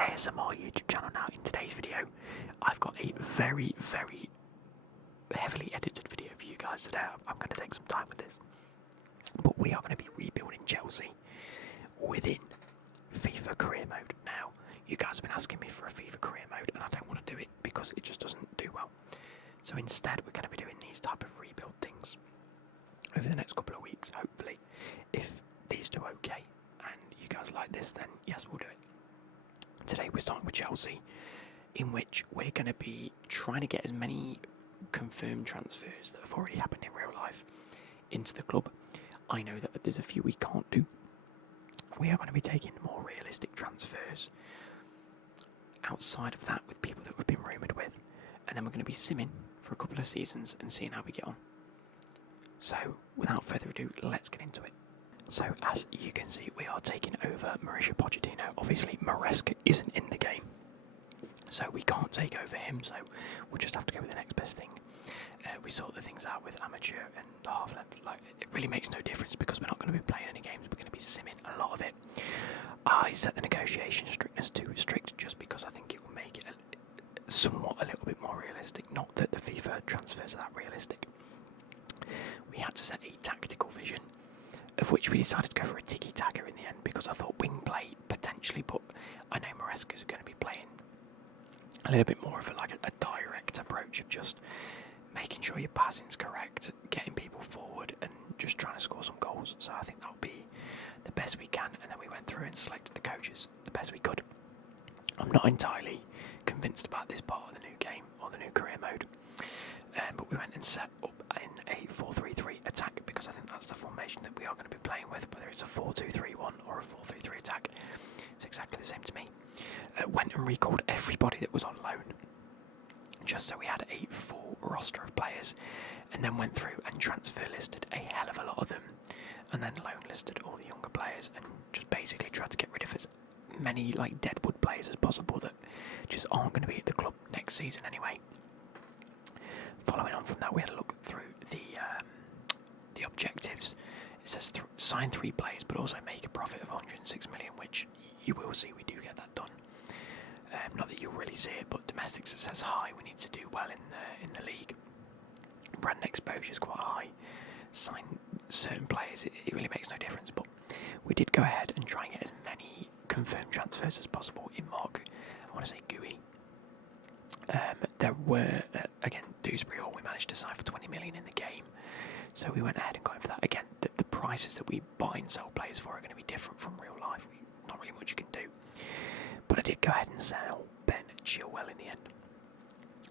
ASMR YouTube channel now. In today's video, I've got a very, very heavily edited video for you guys today. I'm going to take some time with this. But we are going to be rebuilding Chelsea within FIFA career mode. Now, you guys have been asking me for a FIFA career mode, and I don't want to do it because it just doesn't do well. So instead, we're going to be doing these type of rebuild things over the next couple of weeks, hopefully. If these do okay, and you guys like this, then yes, we'll do it. Today we're starting with Chelsea, in which we're going to be trying to get as many confirmed transfers that have already happened in real life into the club. I know that there's a few we can't do. We are going to be taking more realistic transfers outside of that with people that we've been rumoured with, and then we're going to be simming for a couple of seasons and seeing how we get on. So, without further ado, let's get into it. So, as you can see, we are taking over Mauricio Pochettino. Obviously, Maresca isn't in the game, so we can't take over him, so we'll just have to go with the next best thing. We sort the things out with amateur and half length. Like, it really makes no difference because we're not going to be playing any games, we're going to be simming a lot of it. I set the negotiation strictness to strict just because I think it will make it somewhat a little bit more realistic. Not that the FIFA transfers are that realistic. We had to set a tactical vision, of which we decided to go for a tiki-taka in the end because I thought wing play potentially, but I know Maresca's going to be playing a little bit more of a direct approach of just making sure your passing's correct, getting people forward and just trying to score some goals. So I think that'll be the best we can, and then we went through and selected the coaches the best we could. I'm not entirely convinced about this part of the new game or the new career mode, but we went and set up in a 4-3-3 attack because I think that's the formation that we are going to be playing with, whether it's a 4-2-3-1 or a 4-3-3 attack. It's exactly the same to me. Went and recalled everybody that was on loan, just so we had a full roster of players, and then went through and transfer listed a hell of a lot of them, and then loan listed all the younger players, and just basically tried to get rid of as many deadwood players as possible that just aren't going to be at the club next season anyway. Following on from that, we had a look through the objectives. It says sign 3 players, but also make a profit of 106 million, which you will see we do get that done. Not that you'll really see it, but domestics, it says high. We need to do well in the league. Brand exposure is quite high. Sign certain players, it really makes no difference. But we did go ahead and try and get as many confirmed transfers as possible in Mark. I want to say GUI. There were again Dewsbury Hall. We managed to sign for 20 million in the game, so we went ahead and got him for that. Again, the prices that we buy and sell players for are going to be different from real life. Not really much you can do. But I did go ahead and sell Ben Chilwell in the end.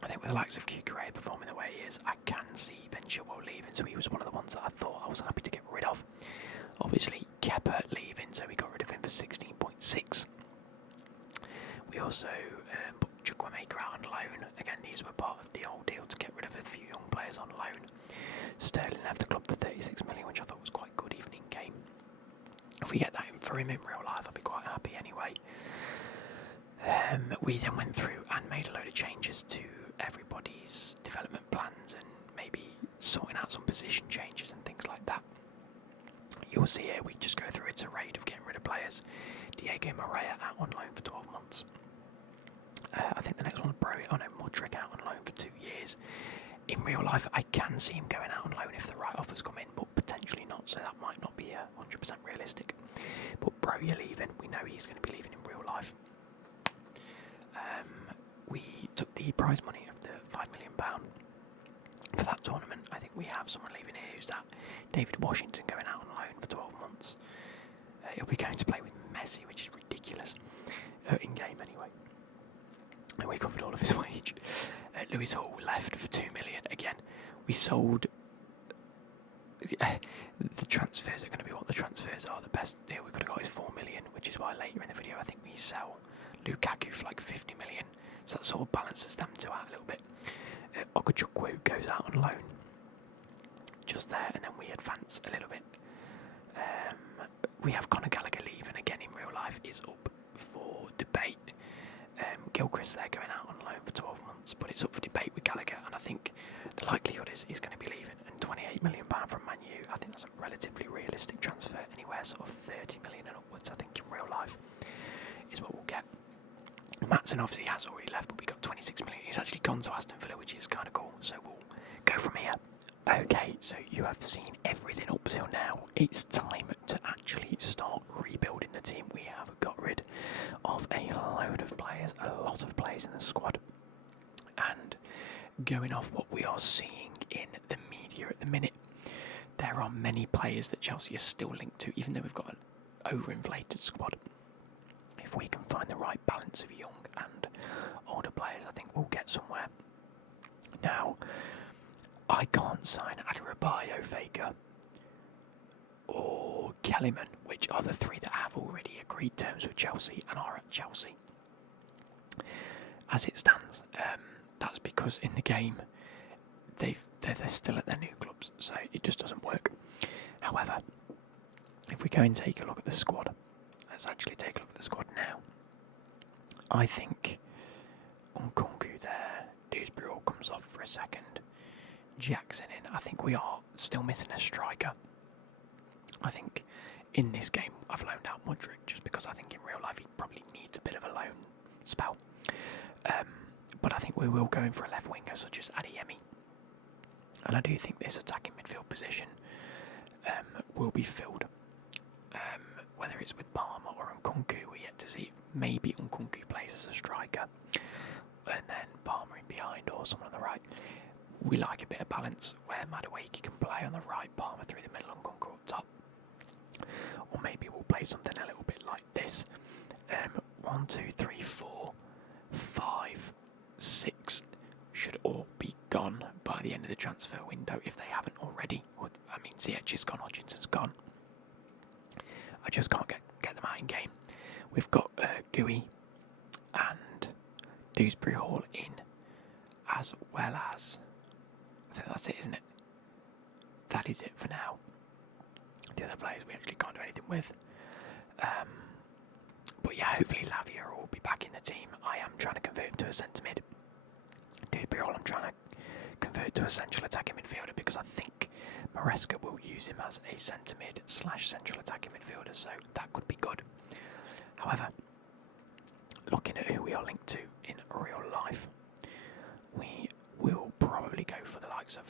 I think with the likes of Kukurea performing the way he is, I can see Ben Chilwell leaving, so he was one of the ones that I thought I was happy to get rid of. Obviously, Kepa leaving, so we got rid of him for 16.6. We also put Chukwuemeka out on loan. Again, these were part of the old deal to get rid of a few young players on loan. Sterling left the club for 36 million, which I thought was quite good even in game. If we get that in for him in real life, I'll be quite happy anyway. We then went through and made a load of changes to everybody's development plans and maybe sorting out some position changes and things like that. You'll see here we just go through a tirade of getting rid of players. Diego Moreira out on loan for 12 months. I think the next one was Modric out on loan for 2 years. In real life, I can see him going out on loan if the right offers come in, but potentially not, so that might not be 100% realistic. But Bro, you're leaving. We know he's going to be leaving in real life. We took the prize money of the £5 million for that tournament. I think we have someone leaving here who's that David Washington going out on loan for 12 months. He'll be going to play with Messi, which is ridiculous. In game anyway. And we covered all of his wage. Lewis Hall left for 2 million. Again, we sold. The transfers are going to be what the transfers are. The best deal we could have got is 4 million, which is why later in the video I think we sell Lukaku for 50 million. So that sort of balances them two out a little bit. Ogachukwu goes out on loan. Just there, and then we advance a little bit. We have Conor Gallagher leaving again in real life is up for debate. Gilchrist there going out on loan for 12 months, but it's up for debate with Gallagher, and I think the likelihood is he's going to be leaving. And £28 million from Man U, I think that's a relatively realistic transfer, anywhere sort of 30 million and upwards, I think in real life is what we'll get. Maatsen obviously has already left, but we got 26 million. He's actually gone to Aston Villa, which is kind of cool. So we'll go from here. Okay, so you have seen everything up till now. It's time to actually start rebuilding the team. We have got rid of a load of players, a lot of players in the squad. And going off what we are seeing in the media at the minute, there are many players that Chelsea is still linked to, even though we've got an overinflated squad. If we can find the right balance of young and older players, I think we'll get somewhere. Now, I can't sign Adebayo, Faker, or Kellyman, which are the three that have already agreed terms with Chelsea and are at Chelsea. As it stands, that's because in the game they're still at their new clubs, so it just doesn't work. However, if we go and take a look at the squad, let's actually take a look at the squad now. I think Nkunku there, Dewsbury all comes off for a second. Jackson in. I think we are still missing a striker. I think in this game I've loaned out Mudryk just because I think in real life he probably needs a bit of a loan spell. But I think we will go in for a left winger such as Adeyemi. And I do think this attacking midfield position will be filled. Whether it's with Palmer or Nkunku, we're yet to see. Maybe Nkunku plays as a striker and then Palmer in behind or someone on the right. We like a bit of balance where Madueke can play on the right, Palmer through the middle and Nkunku up top. Or maybe we'll play something a little bit like this. 1, 2, 3, 4, 5, 6 should all be gone by the end of the transfer window if they haven't already. I mean, Ziyech is gone, Hodgson's gone. I just can't get them out in game. We've got Gui and Dewsbury Hall in, as well as... I think that's it, isn't it? That is it for now. The other players we actually can't do anything with. But yeah, hopefully Lavia will be back in the team. I am trying to convert him to a centre mid. Dewsbury Hall I'm trying to convert to a central attacking midfielder because I think Maresca will use him as a centre mid / central attacking midfielder, so that could be good. However, looking at who we are linked to in real life, we will probably go for the likes of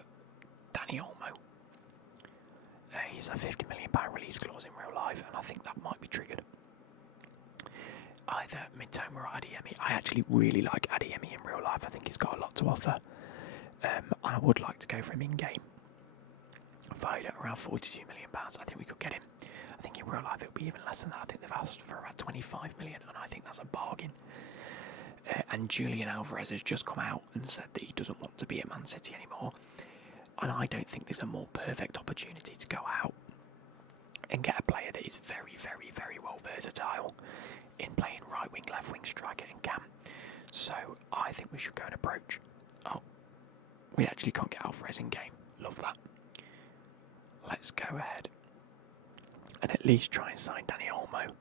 Dani Olmo. He's a £50 million release clause in real life, and I think that might be triggered. Either Mitoma or Adeyemi. I actually really like Adeyemi in real life. I think he's got a lot to offer. And I would like to go for him in game. Valued at around £42 million, I think we could get him. I think in real life it'll be even less than that. I think they've asked for about 25 million, and I think that's a bargain. And Julian Alvarez has just come out and said that he doesn't want to be at Man City anymore. And I don't think there's a more perfect opportunity to go out and get a player that is very, very, very well versatile in playing right wing, left wing, striker and cam. So I think we should go and approach. Oh, we actually can't get Alvarez in game. Love that. Let's go ahead and at least try and sign Dani Olmo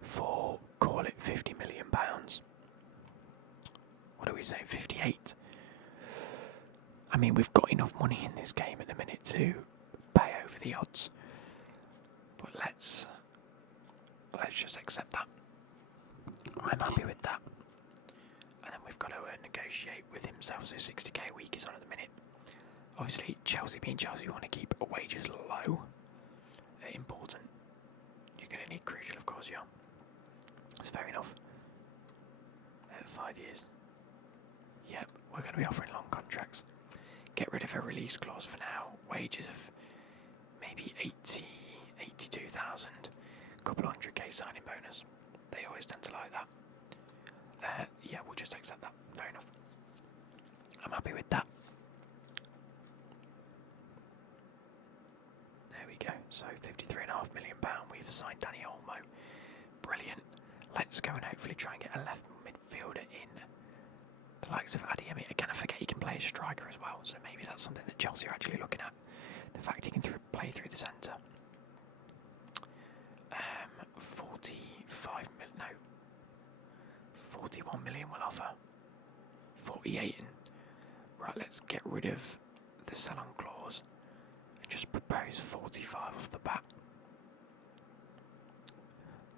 for, call it £50 million. What do we say, 58? I mean, we've got enough money in this game at the minute to pay over the odds. But let's just accept that. I'm happy with that. And then we've got to negotiate with himself, so 60k a week is on at the minute. Obviously, Chelsea being Chelsea, we want to keep wages low. Important. You're going to need crucial, of course, yeah. That's fair enough. 5 years. Yep, we're going to be offering long contracts. Get rid of a release clause for now. Wages of maybe 82,000. Couple 100k signing bonus. They always tend to like that. Yeah, we'll just accept that. Fair enough. I'm happy with that. There we go. So £53.5 million. We've signed Dani Olmo. Brilliant. Let's go and hopefully try and get a left midfielder in. The likes of Adeyemi. Again, I forget he can play a striker as well, so maybe that's something that Chelsea are actually looking at. The fact he can play through the centre. 41 million we'll offer. 48 and right, let's get rid of the sell-on clause and just propose 45 off the bat.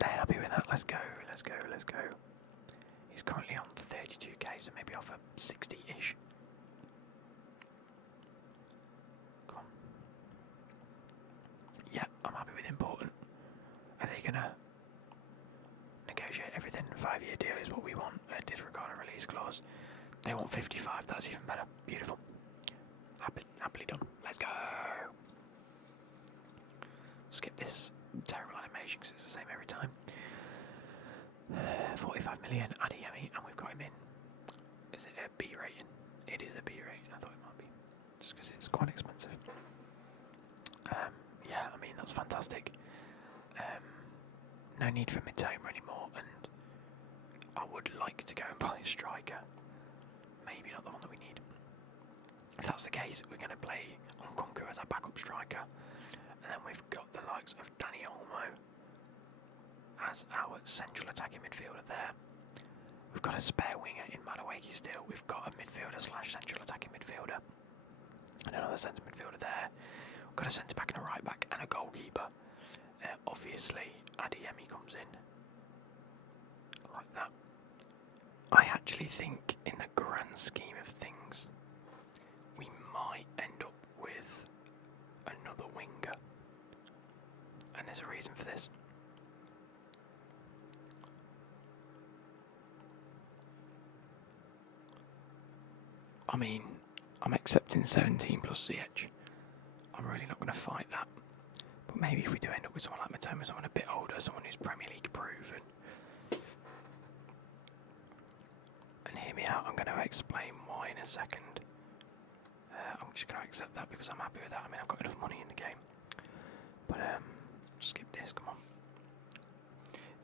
They're happy with that. Let's go. He's currently on 32k, so maybe offer 60-ish. Come on. Yeah, I'm happy with important. Are they gonna negotiate everything? 5-year deal is what we want. Disregard a release clause. They want 55. That's even better. Beautiful. Happily done. Let's go. Skip this terrible animation because it's the same every time. 45 million Adeyemi, and we've got him in. Is it a B rating? It is a B rating. I thought it might be, just because it's quite expensive. Yeah, I mean that's fantastic. No need for Mitoma anymore, and I would like to go and buy a striker. Maybe not the one that we need. If that's the case, we're going to play Nkunku as our backup striker, and then we've got the likes of Dani Olmo as our central attacking midfielder there. We've got a spare winger in Madueke still. We've got a midfielder slash central attacking midfielder, and another centre midfielder there. We've got a centre back and a right back and a goalkeeper. Obviously, Adeyemi comes in like that. I actually think, in the grand scheme of things, we might end up with another winger, and there's a reason for this. I mean, I'm accepting 17 plus CH. I'm really not going to fight that. But maybe if we do end up with someone like Mitoma, someone a bit older, someone who's Premier League proven. And hear me out, I'm going to explain why in a second. I'm just going to accept that because I'm happy with that. I mean, I've got enough money in the game. But skip this, come on.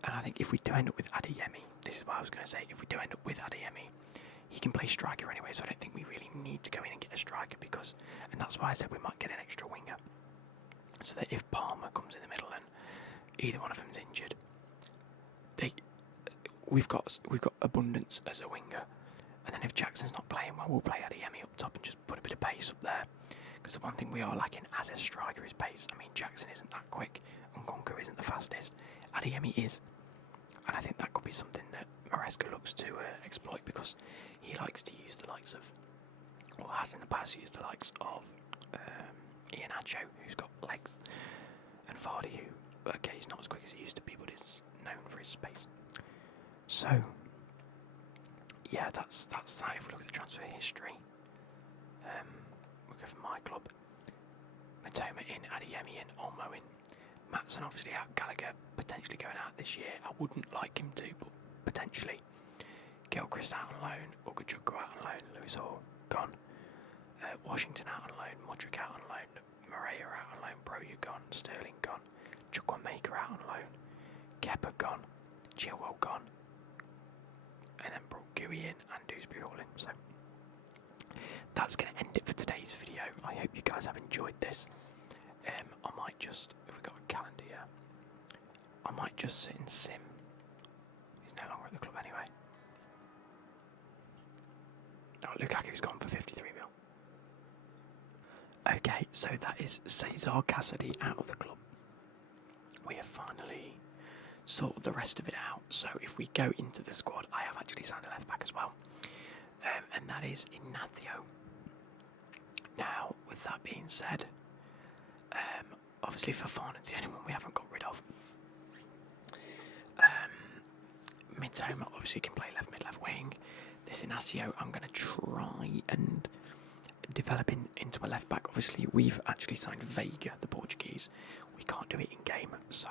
And I think if we do end up with Adeyemi, this is what I was going to say, if we do end up with Adeyemi, he can play striker anyway, so I don't think we really need to go in and get a striker because, and that's why I said we might get an extra winger. So that if Palmer comes in the middle and either one of them's injured, we've got abundance as a winger. And then if Jackson's not playing well, we'll play Adeyemi up top and just put a bit of pace up there. Because the one thing we are lacking as a striker is pace. I mean, Jackson isn't that quick, and Nkunku isn't the fastest. Adeyemi is. And I think that could be something that Maresca looks to exploit because he likes to use the likes of, or has in the past used the likes of Iheanacho, who's got legs, and Vardy, who, okay, he's not as quick as he used to be, but is known for his space. So, yeah, that's that. If we look at the transfer history, we'll go for my club. Mitoma in, Adeyemi in, Olmo in, Maatsen obviously out, Gallagher potentially going out this year. I wouldn't like him to, but potentially. Gilchrist out on loan, Ugochukwu out on loan, Lewis Hall gone, Washington out on loan, Mudryk out on loan, Moreira out on loan, Broja gone, Sterling gone, Chukwuemeka out on loan, Kepa gone, Chilwell gone, and then brought Gooey in and Dewsbury all in. So that's going to end it for today's video. I hope you guys have enjoyed this. I might just, if we've got a calendar here, I might just sit in Sim. He's no longer at the club anyway. Oh, Lukaku's gone for 53 mil. Okay, so that is Cesar Cassidy out of the club. We have finally sorted the rest of it out. So if we go into the squad, I have actually signed a left back as well. And that is Ignacio. Now, with that being said, obviously Fofana's the only one we haven't got rid of. Mitoma obviously can play left mid, left wing. This Ignacio I'm going to try and develop into a left back. Obviously we've actually signed Veiga, the Portuguese. We can't do it in game, so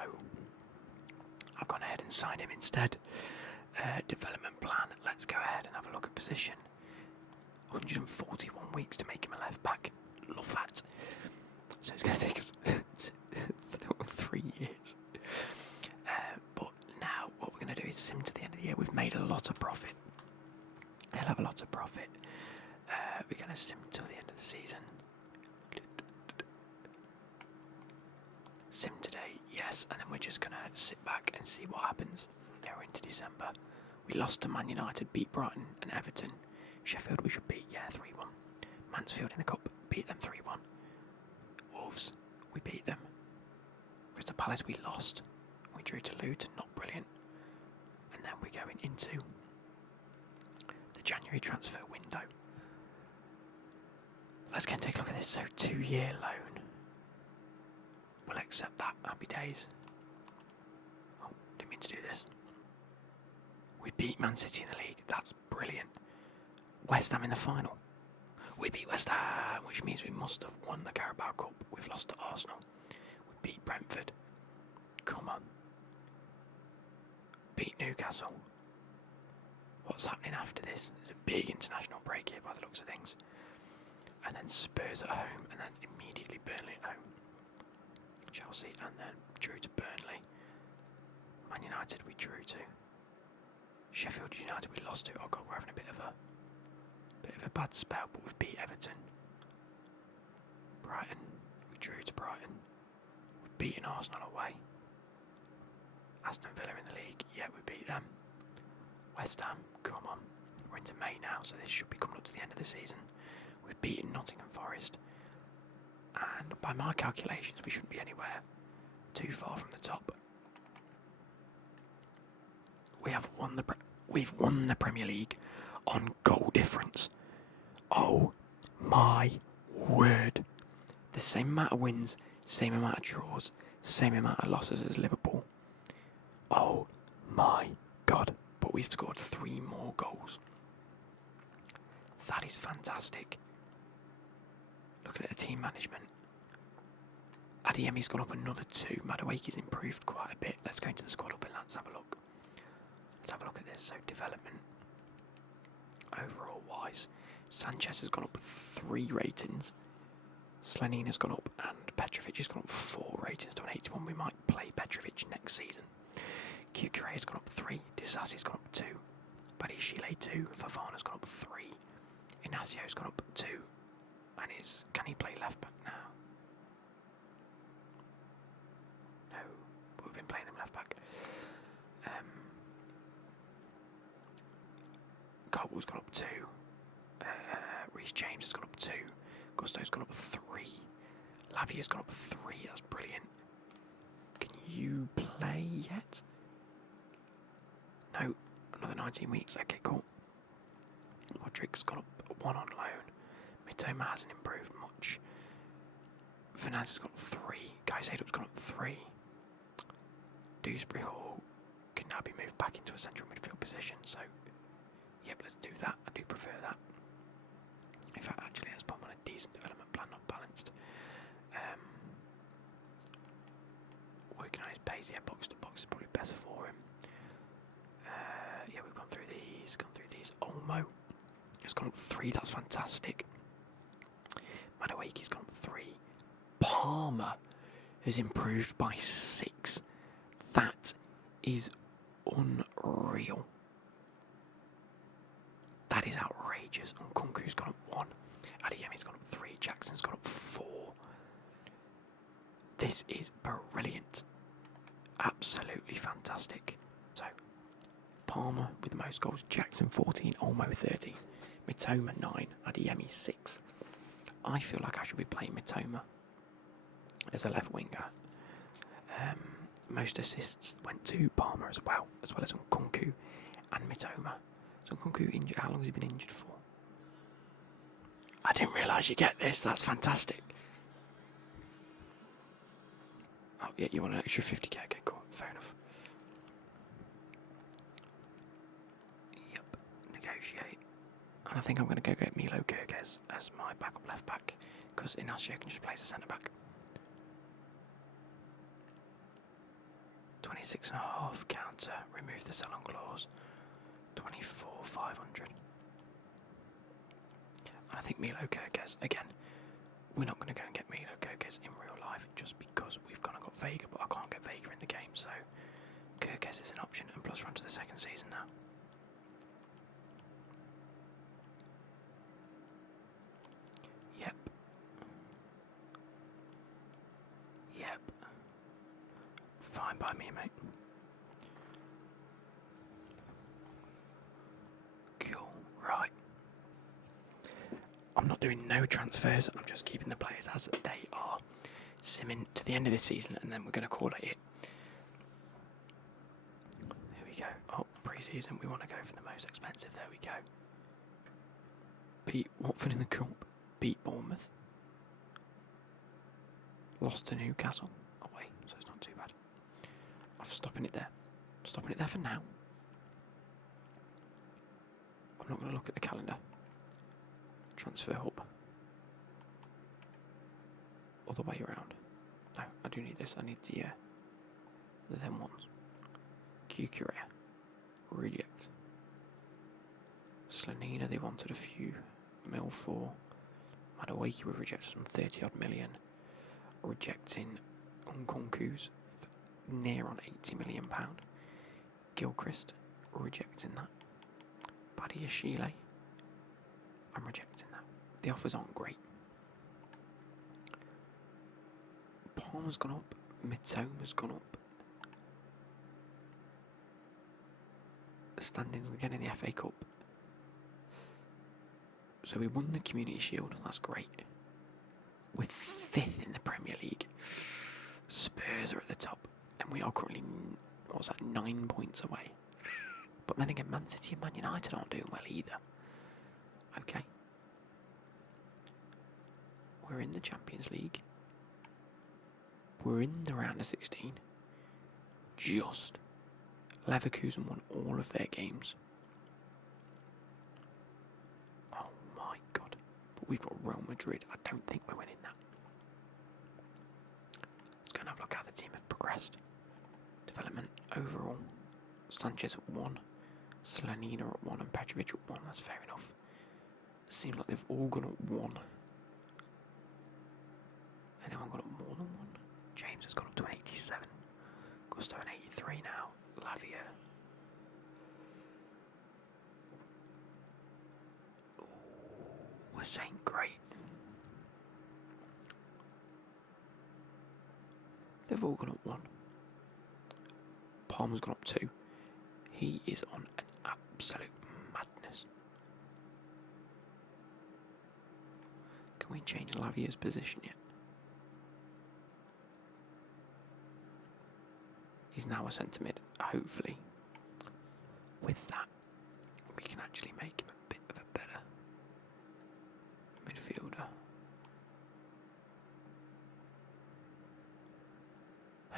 I've gone ahead and signed him instead. Development plan, let's go ahead and have a look at position. 141 weeks to make him a left back. Love that. So it's going to take us 3 years. But now what we're going to do is sim to the end of the year. We've made a lot of profit. He'll have a lot of profit. We're going to sim till the end of the season. Sim today, yes, and then we're just going to sit back and see what happens. They're into December. We lost to Man United, beat Brighton and Everton. Sheffield we should beat, yeah, 3-1. Mansfield in the Cup, beat them 3-1. Wolves, we beat them. Crystal Palace we lost. We drew to Luton, not brilliant. And then we're going into January transfer window. Let's go and take a look at this. So 2-year loan. We'll accept that. Happy days. Oh, didn't mean to do this. We beat Man City in the league. That's brilliant. West Ham in the final. We beat West Ham, which means we must have won the Carabao Cup. We've lost to Arsenal. We beat Brentford. Come on. Beat Newcastle. What's happening after this? There's a big international break here by the looks of things. And then Spurs at home, and then immediately Burnley at home. Chelsea, and then drew to Burnley. Man United we drew to. Sheffield United we lost to. Oh god, we're having a bit of a bad spell, but we've beat Everton. Brighton, we drew to Brighton. We've beaten Arsenal away. Aston Villa in the league, yeah, we beat them. West Ham, come on. We're into May now, so this should be coming up to the end of the season. We've beaten Nottingham Forest. And by my calculations, we shouldn't be anywhere too far from the top. We've won the Premier League on goal difference. Oh my word. The same amount of wins, same amount of draws, same amount of losses as Liverpool. Oh my god. But we've scored 3 more goals. That is fantastic. Looking at the team management. Adeyemi's gone up another 2. Madueke's improved quite a bit. Let's go into the squad up and let's have a look. Let's have a look at this. So development. Overall wise. Sanchez has gone up 3 ratings. Slanina's gone up and Petrovic has gone up 4 ratings to an 81. We might play Petrovic next season. Cucure's gone up 3. Disasi's gone up 2. Badishile 2. Fofana's gone up 3. Inacio's gone up 2. And can he play left back now? No, but we've been playing him left back. Coble's gone up 2. Reece James has gone up 2. Gusto's gone up 3. Lavia's gone up 3. That's brilliant. Can you play yet? No, another 19 weeks. Okay, cool. Modric's gone up 1 on loan. Mitoma hasn't improved much. Fernandez has got 3. Caicedo's gone up 3. Dewsbury Hall can now be moved back into a central midfield position, so yep, let's do that. I do prefer that. In fact, actually, let's put him on a decent development plan, not balanced. Working on his pace, yeah, box to box is probably best for him. Yeah, we've gone through these. Olmo has gone up 3, that's fantastic. Madueke's gone up 3. Palmer has improved by 6. That is unreal. That is outrageous. Nkunku's gone up 1. Adeyemi's gone up 3. Jackson's gone up 4. This is brilliant. Absolutely fantastic. So, Palmer with the most goals. Jackson 14. Olmo 13. Mitoma 9. Adeyemi 6. I feel like I should be playing Mitoma as a left winger. Most assists went to Palmer as well as Nkunku and Mitoma. So Nkunku injured. How long has he been injured for? I didn't realise you get this. That's fantastic. Oh yeah, you want an extra 50k? Okay, cool. Fair enough. Yep. Negotiate. And I think I'm going to go get Milo Gerges as my backup left back because Inacio can just play as a centre back. 26.5 counter. Remove the sell-on clause. 24,500. And I think Milo Gerges, again, we're not going to go and get Milo Gerges in real life just because we've gone and got Vega, but I can't get Vega in the game, so Gerges is an option, and plus we're on to the second season now. Yep. Fine by me, mate. Cool. Right. I'm not doing no transfers. I'm just keeping the players as they are. Simming to the end of this season, and then we're going to call it. Here we go. Oh, pre-season. We want to go for the most expensive. There we go. Beat Watford in the Cup. Beat Bournemouth. Lost to Newcastle away, so it's not too bad. I'm stopping it there. Stopping it there for now. I'm not going to look at the calendar. Transfer hub. Other way around. No, I do need this. I need the them ones. Cucurella. Reject. Slanina, they wanted a few mil for. Madawaki, we've rejected some 30 odd million. Rejecting Unkunku's near on £80 million. Gilchrist, rejecting that. Badiashile, I'm rejecting that. The offers aren't great. Palmer's gone up. Mitsoma's gone up. Standings again in the FA Cup. So we won the Community Shield, that's great. We're 5th in the Premier League. Spurs are at the top, and we are currently, 9 points away. But then again, Man City and Man United aren't doing well either. Okay. We're in the Champions League. We're in the round of 16. Just. Leverkusen won all of their games. Oh my god. But we've got Real Madrid. I don't think we're winning that. Let's go and have a look how the team have progressed. Development overall. Sanchez at 1. Slanina at 1 and Petrovic at 1. That's fair enough. Seems like they've all gone at 1. Anyone got up more than 1? James has gone up to an 87. Gusto an 83 now. Lavia. Ooh, this ain't great. They've all gone up 1. Palmer's gone up 2. He is on an absolute madness. Can we change Lavia's position yet? He's now a centre mid. Hopefully, with that, we can actually make him a bit of a better midfielder.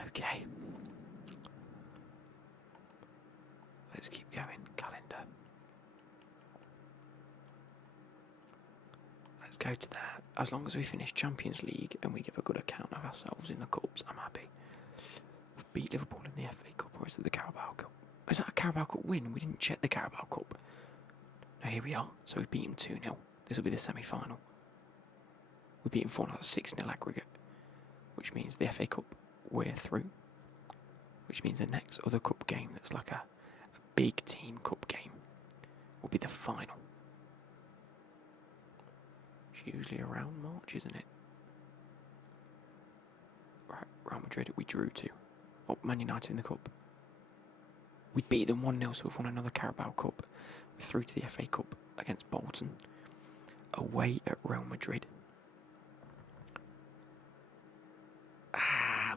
Okay. Let's keep going. Calendar. Let's go to there. As long as we finish Champions League and we give a good account of ourselves in the Cups, I'm happy. We've beat Liverpool in the FA Cup, or is it the Carabao Cup? Is that a Carabao Cup win? We didn't check the Carabao Cup. No, here we are. So we've beaten 2-0. This will be the semi-final. We beat them 4-0, 6-0 aggregate. Which means the FA Cup, we're through. Which means the next other cup game that's like a big team cup game will be the final. It's usually around March, isn't it? Right, Real Madrid we drew to. Oh, Man United in the cup. We beat them 1-0, so we've won another Carabao Cup. We're through to the FA Cup against Bolton. Away at Real Madrid.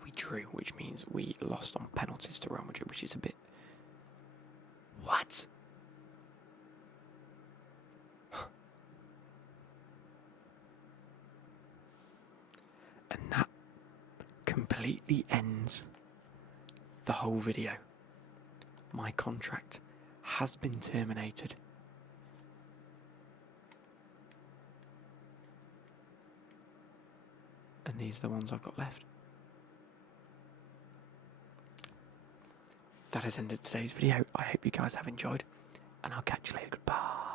We drew, which means we lost on penalties to Real Madrid, which is a bit... What? And that completely ends the whole video. My contract has been terminated. And these are the ones I've got left. That has ended today's video. I hope you guys have enjoyed, and I'll catch you later. Goodbye.